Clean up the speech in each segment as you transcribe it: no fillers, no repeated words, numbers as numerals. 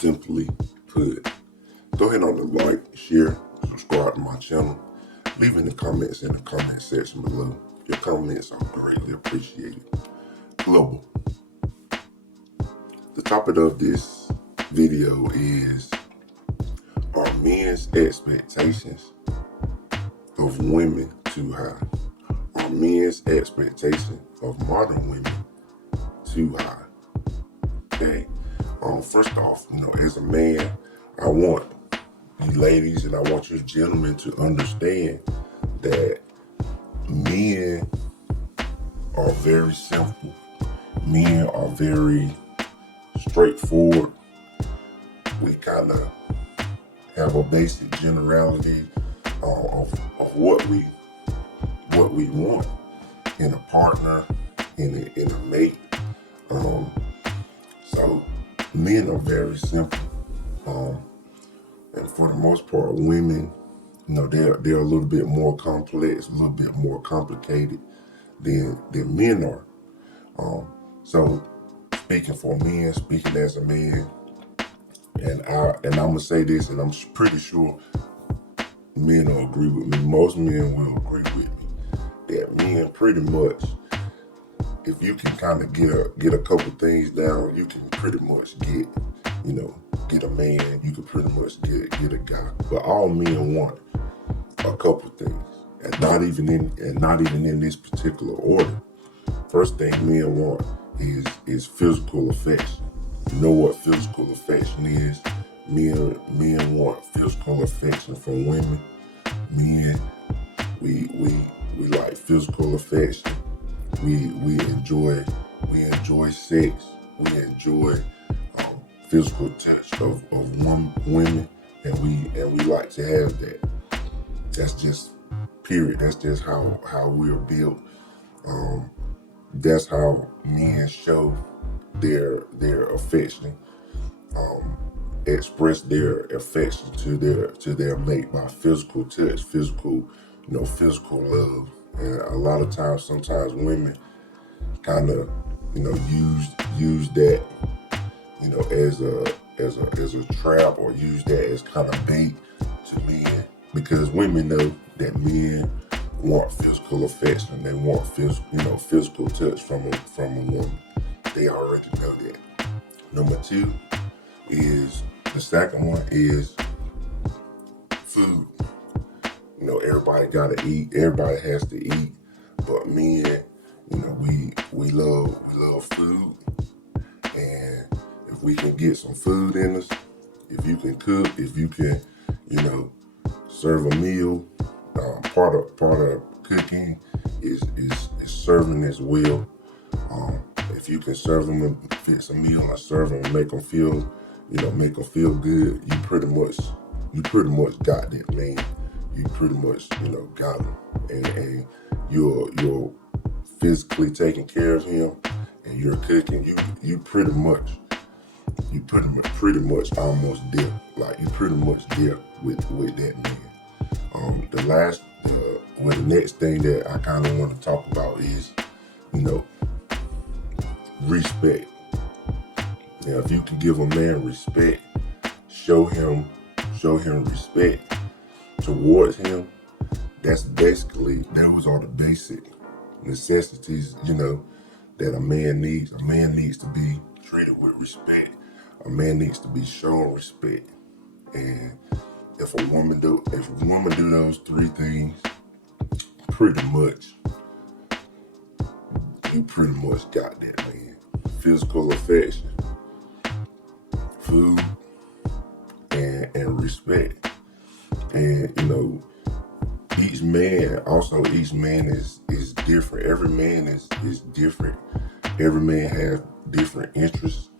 simply put. Go ahead on the like, share, subscribe to my channel. Leave in the comments in the comment section below. Your comments are greatly appreciated. Global. The topic of this video is, are men's expectations of women too high? Are men's expectations of modern women too high? Okay. First off, as a man, I want you ladies and I want you gentlemen to understand that men are very simple. Men are very straightforward. We kind of have a basic generality of what we want in a partner, in a mate. So men are very simple. And for the most part, women, they're a little bit more complex, a little bit more complicated than men are. So speaking for men, speaking as a man, and I'm gonna say this, and I'm pretty sure men will agree with me. Most men will agree with me that men pretty much, if you can kind of get a couple things down, you can pretty much get a man. You can pretty much get a guy. But all men want a couple things, and not even in this particular order. First thing men want is physical affection. You know what physical affection is? Men want physical affection from women. Men, we like physical affection. We enjoy sex. We enjoy physical touch of women, and we like to have that. That's just period. That's just how we're built. That's how men show their affection, express their affection to their mate by physical touch, physical love. And a lot of times, sometimes women kind of use that as a trap, or use that as kind of bait to men, because women know that men want physical affection. They want physical touch from a woman. They already know that. Number two is, the second one is food. Everybody gotta eat. Everybody has to eat. But men, we love food. And if we can get some food in us, if you can cook, if you can, serve a meal, part of cooking is serving as well. If you can serve them and fix a meal and serve them and make them feel good, you pretty much got that man. You pretty much, got him, and you're physically taking care of him, and you're cooking. You pretty much almost there. Like, you pretty much there with that man. The next thing that I kind of want to talk about is, respect. Now, if you can give a man respect, show him respect towards him, those are the basic necessities, that a man needs. A man needs to be treated with respect. A man needs to be shown respect. And if a woman do those three things, you pretty much got that man. Physical affection, food, and respect. And each man is different. Every man is different. Every man has different interests.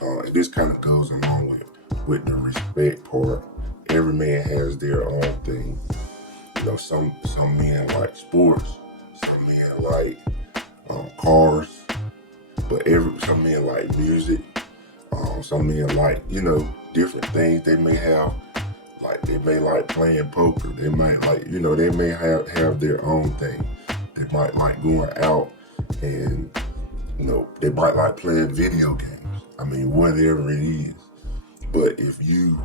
And this kind of goes along with the respect part. Every man has their own thing. Some men like sports. Some men like cars. But some men like music. Some men like different things. They may have, like, they may like playing poker. They might like, they may have their own thing. They might like going out, and they might like playing video games. I mean, whatever it is. But if you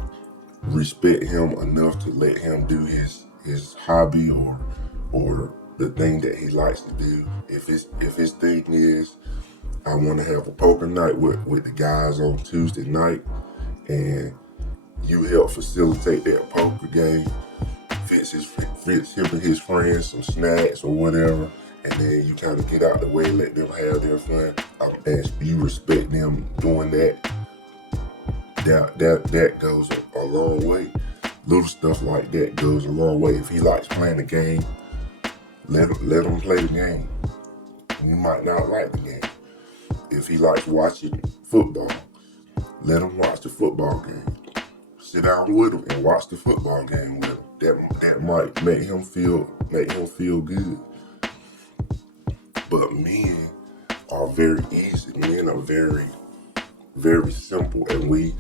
respect him enough to let him do his hobby or the thing that he likes to do, if his thing is, I want to have a poker night with the guys on Tuesday night, and you help facilitate that poker game, fits him and his friends some snacks or whatever, and then you kind of get out the way, let them have their fun, and you respect them doing that. That goes a long way. Little stuff like that goes a long way. If he likes playing the game, let him play the game. You might not like the game. If he likes watching football, let him watch the football game. Sit down with him and watch the football game with him. That might make him feel good. But men are very easy. Men are very, very simple, and we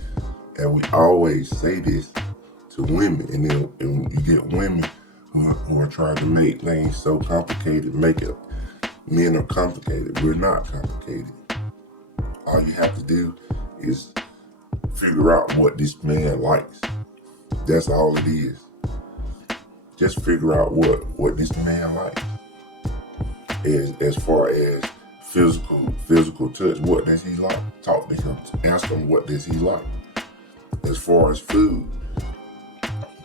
always say this to women, and you get women who are trying to make things so complicated, men are complicated. We're not complicated. All you have to do is figure out what this man likes. That's all it is. Just figure out what this man likes. As far as physical touch, what does he like? Talk to him. Ask him, what does he like? As far as food,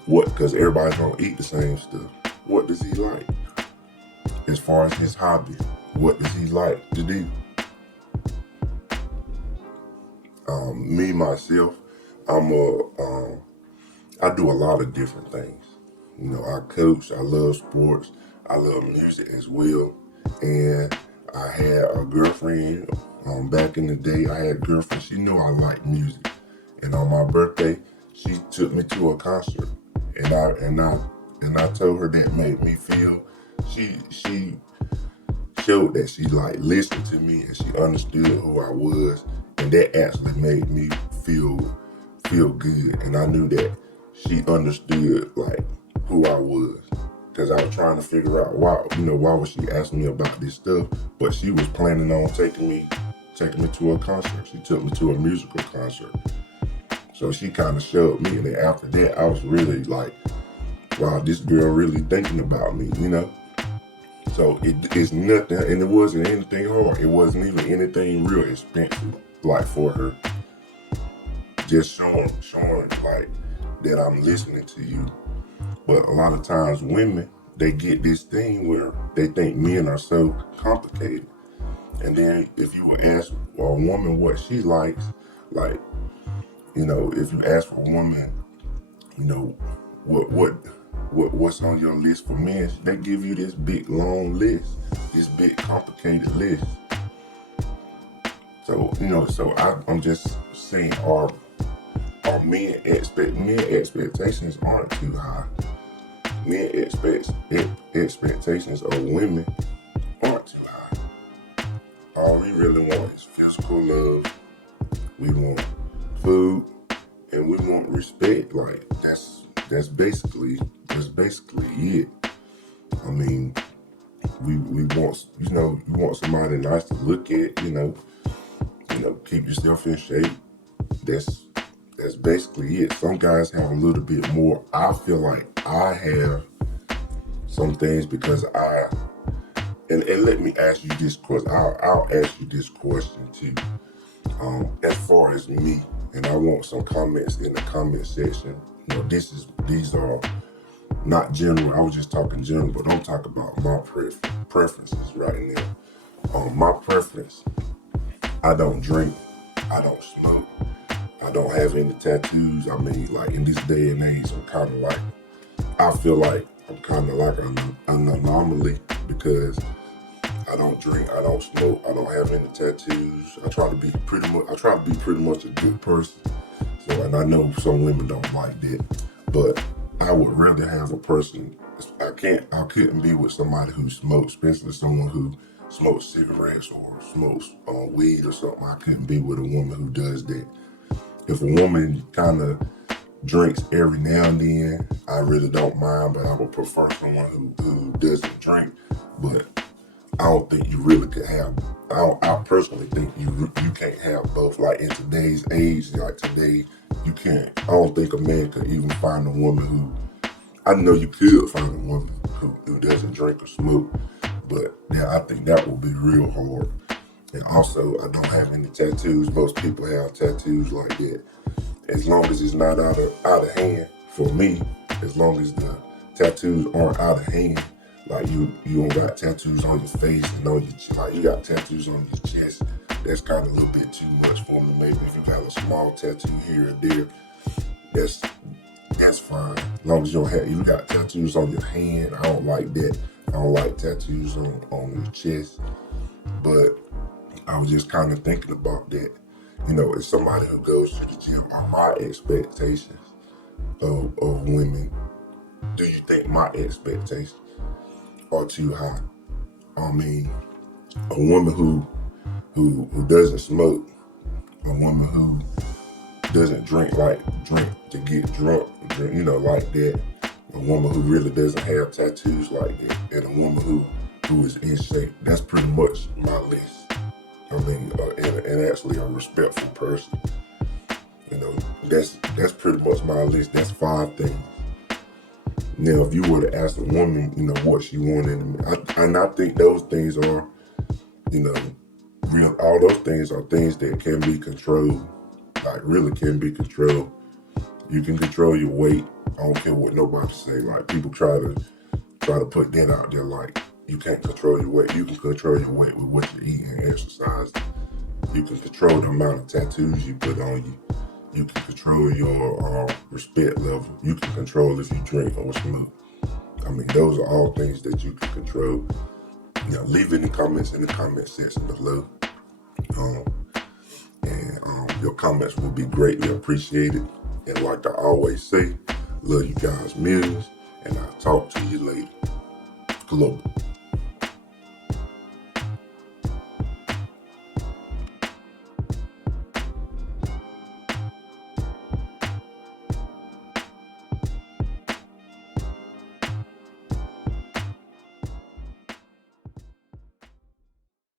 because everybody don't eat the same stuff. What does he like? As far as his hobby, what does he like to do? Me, myself, I do a lot of different things. You know, I coach, I love sports, I love music as well. And I had a girlfriend, back in the day, I had a girlfriend, she knew I liked music. And on my birthday, she took me to a concert. And I told her that made me feel, she showed that she listened to me and she understood who I was. And that actually made me feel good. And I knew that she understood who I was. Because I was trying to figure out why was she asking me about this stuff. But she was planning on taking me to a concert. She took me to a musical concert. So she kind of showed me, and then after that, I was really like, wow, this girl really thinking about me, you know? So it's nothing, and it wasn't anything hard. It wasn't even anything real expensive, for her. Just showing that I'm listening to you. But a lot of times women, they get this thing where they think men are so complicated. And then if you would ask a woman what she likes, if you ask a woman, what's on your list for men, they give you this big long list, this big complicated list. So, I'm just saying our men expectations aren't too high. Men expectations of women aren't too high. All we really want is physical love. We want food, and we want respect. That's basically it. I mean, we want you want somebody nice to look at. Keep yourself in shape. That's basically it. Some guys have a little bit more. I feel like I have some things because and let me ask you this question. I'll ask you this question too. As far as me, and I want some comments in the comment section. These are not general. I was just talking general, but I'm talking about my preferences right now. My preference, I don't drink, I don't smoke, I don't have any tattoos. I mean, in this day and age, I feel like I'm kind of like an anomaly because I don't drink, I don't smoke, I don't have any tattoos. I try to be pretty much a good person. So, and I know some women don't like that, but I would rather have a person. I couldn't be with somebody who smokes, especially someone who smokes cigarettes or smokes weed or something. I couldn't be with a woman who does that. If a woman kind of drinks every now and then, I really don't mind, but I would prefer someone who doesn't drink. But I don't think you really could have. I personally think you can't have both. Like in today's age, like today, you can't. I don't think a man could even find a woman who. I know you could find a woman who doesn't drink or smoke, but yeah, I think that would be real hard. And also, I don't have any tattoos. Most people have tattoos like that. As long as it's not out of hand, for me, as long as the tattoos aren't out of hand, like you don't got tattoos on your face and on your like you got tattoos on your chest. That's kind of a little bit too much for me. Maybe if you got a small tattoo here or there, that's that's fine. As long as you got tattoos on your hand, I don't like that. I don't like tattoos on your chest. But I was just kind of thinking about that. You know, as somebody who goes to the gym, are my expectations of women, do you think my expectations are too high? I mean, a woman who doesn't smoke, a woman who doesn't drink to get drunk, like that. A woman who really doesn't have tattoos like that, and a woman who is in shape. That's pretty much my list. I mean, and actually a respectful person. You know, that's pretty much my list. That's 5 things. Now, if you were to ask a woman, what she wanted, and I think those things are, you know, real. All those things are things that can be controlled. Like really can be controlled. You can control your weight. I don't care what nobody say. Like people try to put that out there. Like you can't control your weight. You can control your weight with what you eat and exercise. You can control the amount of tattoos you put on you. You can control your respect level. You can control if you drink or smoke. I mean, those are all things that you can control. Leave any comments in the comment section below. Your comments will be greatly appreciated. And like I always say, love you guys millions, and I'll talk to you later. Global.